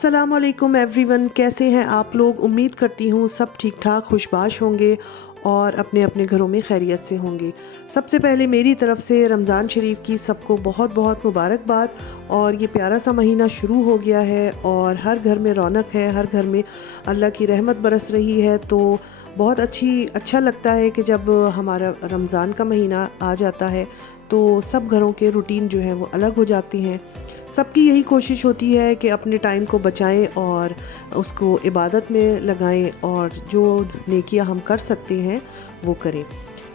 अस्सलामुअलैकुम एवरीवन, कैसे हैं आप लोग। उम्मीद करती हूँ सब ठीक ठाक खुशबाश होंगे और अपने अपने घरों में खैरियत से होंगे। सबसे पहले मेरी तरफ से रमज़ान शरीफ की सबको बहुत बहुत मुबारकबाद। और ये प्यारा सा महीना शुरू हो गया है और हर घर में रौनक है, हर घर में अल्लाह की रहमत बरस रही है। तो बहुत अच्छा लगता है कि जब हमारा रमज़ान का महीना आ जाता है तो सब घरों के रूटीन जो है वो अलग हो जाते हैं। सबकी यही कोशिश होती है कि अपने टाइम को बचाएं और उसको इबादत में लगाएं और जो नेकियां हम कर सकते हैं वो करें।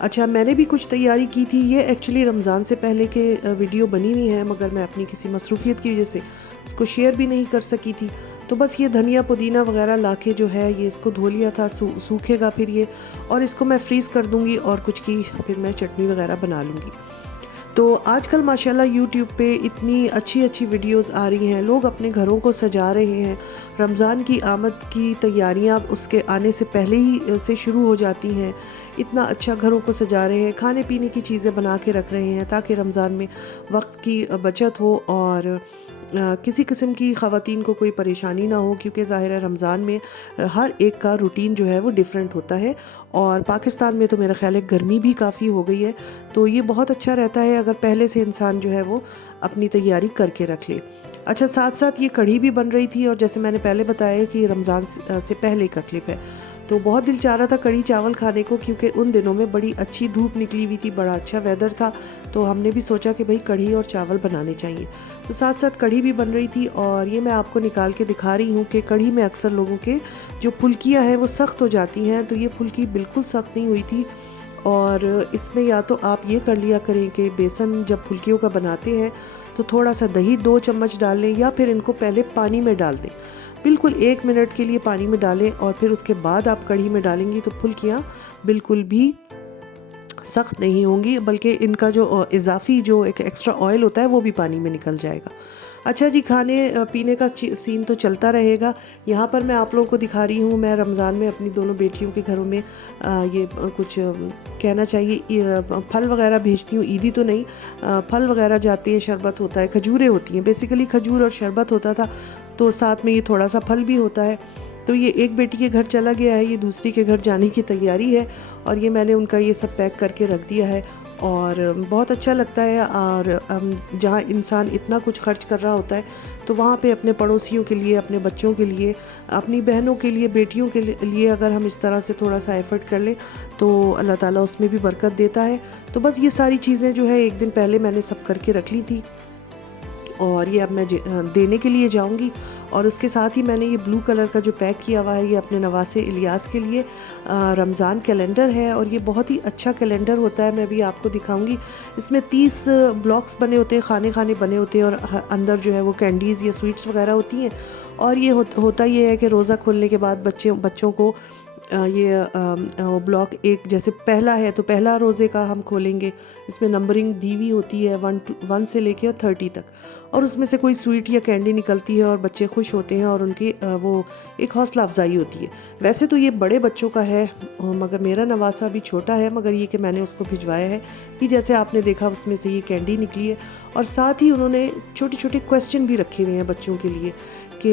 अच्छा, मैंने भी कुछ तैयारी की थी। ये एक्चुअली रमज़ान से पहले के वीडियो बनी हुई है, मगर मैं अपनी किसी मसरूफ़ियत की वजह से इसको शेयर भी नहीं कर सकी थी। तो बस ये धनिया पुदीना वगैरह लाके जो है ये इसको धो लिया था, सूखेगा फिर ये, और इसको मैं फ्रीज़ कर दूँगी और कुछ की फिर मैं चटनी वगैरह बना लूँगी। तो आजकल माशाल्लाह यूट्यूब पे इतनी अच्छी अच्छी वीडियोस आ रही हैं, लोग अपने घरों को सजा रहे हैं। रमज़ान की आमद की तैयारियां उसके आने से पहले ही से शुरू हो जाती हैं। इतना अच्छा घरों को सजा रहे हैं, खाने पीने की चीज़ें बना के रख रहे हैं ताकि रमज़ान में वक्त की बचत हो और किसी किस्म की ख़वातीन को कोई परेशानी ना हो, क्योंकि ज़ाहिर है रमज़ान में हर एक का रूटीन जो है वो डिफरेंट होता है। और पाकिस्तान में तो मेरा ख़्याल है गर्मी भी काफ़ी हो गई है, तो ये बहुत अच्छा रहता है अगर पहले से इंसान जो है वो अपनी तैयारी करके रख ले। अच्छा, साथ साथ ये कढ़ी भी बन रही थी और जैसे मैंने पहले बताया कि रमज़ान से पहले का क्लिप है, तो बहुत दिल चाह रहा था कढ़ी चावल खाने को, क्योंकि उन दिनों में बड़ी अच्छी धूप निकली हुई थी, बड़ा अच्छा वेदर था। तो हमने भी सोचा कि भाई कढ़ी और चावल बनाने चाहिए, तो साथ साथ कढ़ी भी बन रही थी। और ये मैं आपको निकाल के दिखा रही हूँ कि कढ़ी में अक्सर लोगों के जो फुल्कियाँ हैं वो सख्त हो जाती हैं, तो ये फुल्की बिल्कुल सख्त नहीं हुई थी। और इसमें या तो आप ये कर लिया करें कि बेसन जब फुल्कियों का बनाते हैं तो थोड़ा सा दही 2 चम्मच डाल लें, या फिर इनको पहले पानी में डाल दें, बिल्कुल 1 मिनट के लिए पानी में डालें और फिर उसके बाद आप कढ़ी में डालेंगी तो फुल्कियाँ बिल्कुल भी सख्त नहीं होंगी, बल्कि इनका जो इजाफी जो एक एक्स्ट्रा ऑयल होता है वो भी पानी में निकल जाएगा। अच्छा जी, खाने पीने का सीन तो चलता रहेगा। यहाँ पर मैं आप लोगों को दिखा रही हूँ, मैं रमज़ान में अपनी दोनों बेटियों के घरों में ये कुछ कहना चाहिए फल वगैरह भेजती हूँ। ईदी तो नहीं, फल वगैरह जाते हैं, शरबत होता है, खजूरें होती हैं, बेसिकली खजूर और शरबत होता था, तो साथ में ये थोड़ा सा फल भी होता है। तो ये एक बेटी के घर चला गया है, ये दूसरी के घर जाने की तैयारी है और ये मैंने उनका ये सब पैक करके रख दिया है। और बहुत अच्छा लगता है। और जहाँ इंसान इतना कुछ खर्च कर रहा होता है तो वहाँ पे अपने पड़ोसियों के लिए, अपने बच्चों के लिए, अपनी बहनों के लिए, बेटियों के लिए अगर हम इस तरह से थोड़ा सा एफ़र्ट कर लें तो अल्लाह ताला उसमें भी बरकत देता है। तो बस ये सारी चीज़ें जो है एक दिन पहले मैंने सब करके रख ली थी और ये अब मैं देने के लिए जाऊंगी। और उसके साथ ही मैंने ये ब्लू कलर का जो पैक किया हुआ है ये अपने नवासे इलियास के लिए रमज़ान कैलेंडर है और ये बहुत ही अच्छा कैलेंडर होता है। मैं भी आपको दिखाऊंगी। इसमें 30 ब्लॉक्स बने होते हैं, खाने खाने बने होते हैं और अंदर जो है वो कैंडीज़ या स्वीट्स वगैरह होती हैं। और ये होता ये है कि रोज़ा खोलने के बाद बच्चों को ये ब्लॉक एक जैसे पहला है तो पहला रोज़े का हम खोलेंगे, इसमें नंबरिंग दी हुई होती है 1 से लेके 30 तक, और उसमें से कोई स्वीट या कैंडी निकलती है और बच्चे खुश होते हैं और उनकी वो एक हौसला अफजाई होती है। वैसे तो ये बड़े बच्चों का है, मगर मेरा नवासा भी छोटा है, मगर ये कि मैंने उसको भिजवाया है कि जैसे आपने देखा उसमें से ये कैंडी निकली है। और साथ ही उन्होंने छोटे छोटे क्वेश्चन भी रखे हुए हैं बच्चों के लिए कि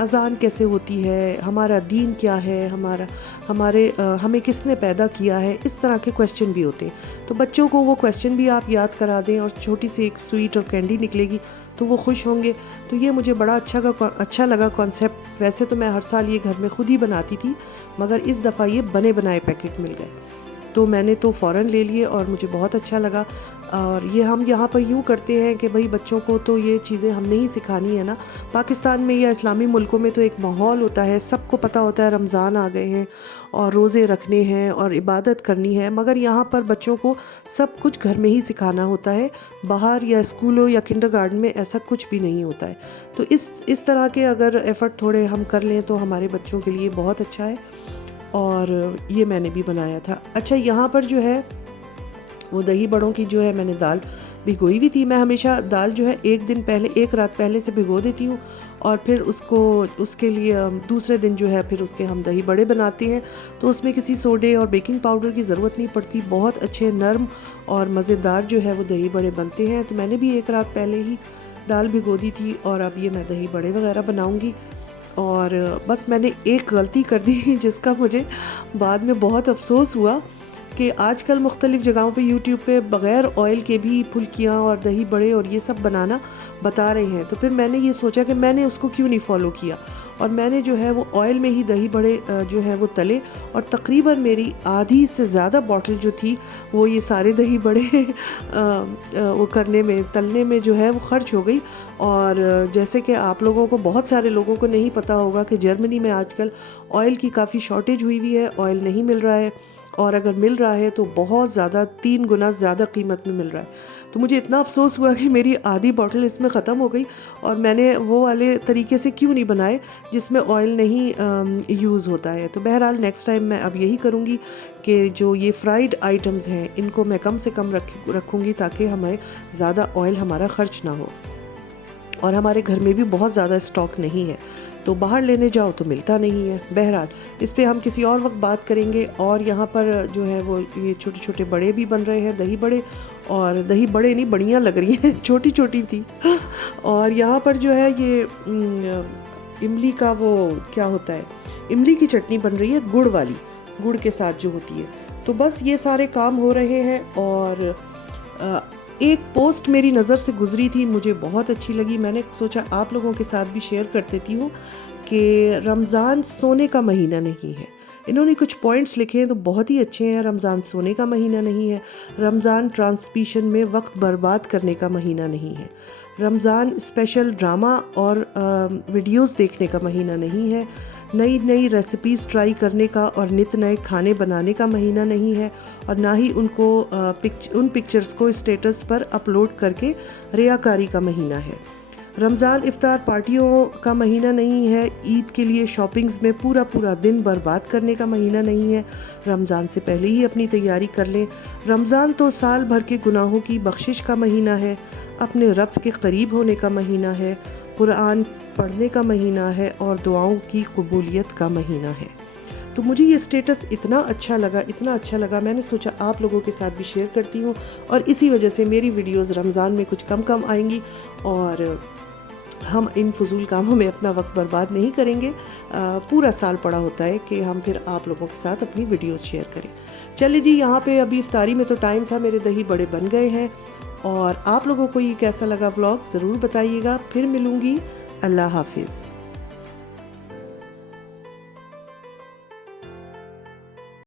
अज़ान कैसे होती है, हमारा दीन क्या है, हमें किसने पैदा किया है, इस तरह के क्वेश्चन भी होते हैं। तो बच्चों को वो क्वेश्चन भी आप याद करा दें और छोटी सी एक स्वीट और कैंडी निकलेगी तो वो खुश होंगे। तो ये मुझे बड़ा अच्छा लगा कॉन्सेप्ट। वैसे तो मैं हर साल ये घर में खुद ही बनाती थी, मगर इस दफ़ा ये बने बनाए पैकेट मिल गए तो मैंने तो फ़ौरन ले लिए और मुझे बहुत अच्छा लगा। और ये हम यहाँ पर यूँ करते हैं कि भाई बच्चों को तो ये चीज़ें हमने ही सिखानी है ना। पाकिस्तान में या इस्लामी मुल्कों में तो एक माहौल होता है, सबको पता होता है रमज़ान आ गए हैं और रोज़े रखने हैं और इबादत करनी है, मगर यहाँ पर बच्चों को सब कुछ घर में ही सिखाना होता है। बाहर या स्कूलों या किंडरगार्टन में ऐसा कुछ भी नहीं होता है। तो इस तरह के अगर एफ़र्ट थोड़े हम कर लें तो हमारे बच्चों के लिए बहुत अच्छा है। और ये मैंने भी बनाया था। अच्छा, यहाँ पर जो है वो दही बड़ों की जो है मैंने दाल भिगोई हुई थी। मैं हमेशा दाल जो है एक रात पहले से भिगो देती हूँ और फिर उसके लिए दूसरे दिन जो है फिर उसके हम दही बड़े बनाते हैं। तो उसमें किसी सोडे और बेकिंग पाउडर की ज़रूरत नहीं पड़ती, बहुत अच्छे नरम और मज़ेदार जो है वो दही बड़े बनते हैं। तो मैंने भी एक रात पहले ही दाल भिगो दी थी और अब ये मैं दही बड़े वगैरह बनाऊँगी। और बस मैंने एक गलती कर दी जिसका मुझे बाद में बहुत अफसोस हुआ कि आजकल मुख्तलिफ़ जगहों पे यूट्यूब पे बग़ैर ऑयल के भी फुल्कियाँ और दही बड़े और ये सब बनाना बता रहे हैं। तो फिर मैंने ये सोचा कि मैंने उसको क्यों नहीं फ़ॉलो किया, और मैंने जो है वो ऑयल में ही दही बड़े जो है वो तले, और तकरीबन मेरी आधी से ज़्यादा बॉटल जो थी वो ये सारे दही बड़े वो करने में, तलने में जो है वो ख़र्च हो गई। और जैसे कि आप लोगों को, बहुत सारे लोगों को नहीं पता होगा कि जर्मनी में आजकल ऑयल की काफ़ी शॉर्टेज हुई हुई है, ऑयल नहीं मिल रहा है, और अगर मिल रहा है तो बहुत ज़्यादा 3 गुना ज़्यादा कीमत में मिल रहा है। तो मुझे इतना अफसोस हुआ कि मेरी आधी बॉटल इसमें ख़त्म हो गई, और मैंने वो वाले तरीके से क्यों नहीं बनाए जिसमें ऑयल नहीं यूज़ होता है। तो बहरहाल नेक्स्ट टाइम मैं अब यही करूँगी कि जो ये फ्राइड आइटम्स हैं इनको मैं कम से कम रखूँगी, ताकि हमें ज़्यादा ऑयल हमारा ख़र्च ना हो। और हमारे घर में भी बहुत ज़्यादा स्टॉक नहीं है, तो बाहर लेने जाओ तो मिलता नहीं है। बहरहाल इस पे हम किसी और वक्त बात करेंगे। और यहाँ पर जो है वो ये छोटे छोटे बड़े भी बन रहे हैं, दही बड़े, और दही बड़े नहीं, बड़ियाँ लग रही हैं, छोटी छोटी थी। और यहाँ पर जो है ये इमली का वो क्या होता है, इमली की चटनी बन रही है, गुड़ वाली, गुड़ के साथ जो होती है। तो बस ये सारे काम हो रहे हैं। और एक पोस्ट मेरी नज़र से गुजरी थी, मुझे बहुत अच्छी लगी, मैंने सोचा आप लोगों के साथ भी शेयर कर देती हूँ कि रमज़ान सोने का महीना नहीं है। इन्होंने कुछ पॉइंट्स लिखे हैं तो बहुत ही अच्छे हैं। रमज़ान सोने का महीना नहीं है, रमज़ान ट्रांसमिशन में वक्त बर्बाद करने का महीना नहीं है, रमज़ान स्पेशल ड्रामा और वीडियोस देखने का महीना नहीं है, नई नई रेसिपीज़ ट्राई करने का और नित नए खाने बनाने का महीना नहीं है, और ना ही उनको उन पिक्चर्स को स्टेटस पर अपलोड करके रियाकारी का महीना है। रमज़ान इफ्तार पार्टियों का महीना नहीं है, ईद के लिए शॉपिंग्स में पूरा पूरा दिन बर्बाद करने का महीना नहीं है, रमज़ान से पहले ही अपनी तैयारी कर लें। रमज़ान तो साल भर के गुनाहों की बख्शिश का महीना है, अपने रब के करीब होने का महीना है, कुरान पढ़ने का महीना है, और दुआओं की कबूलियत का महीना है। तो मुझे ये स्टेटस इतना अच्छा लगा, मैंने सोचा आप लोगों के साथ भी शेयर करती हूँ, और इसी वजह से मेरी वीडियोस रमज़ान में कुछ कम आएंगी, और हम इन फजूल कामों में अपना वक्त बर्बाद नहीं करेंगे। पूरा साल पड़ा होता है कि हम फिर आप लोगों के साथ अपनी वीडियोस शेयर करें। चलिए जी, यहाँ पे अभी इफ्तारी में तो टाइम था, मेरे दही बड़े बन गए हैं, और आप लोगों को ये कैसा लगा व्लॉग ज़रूर बताइएगा। फिर मिलूँगी, अल्लाह हाफिज़।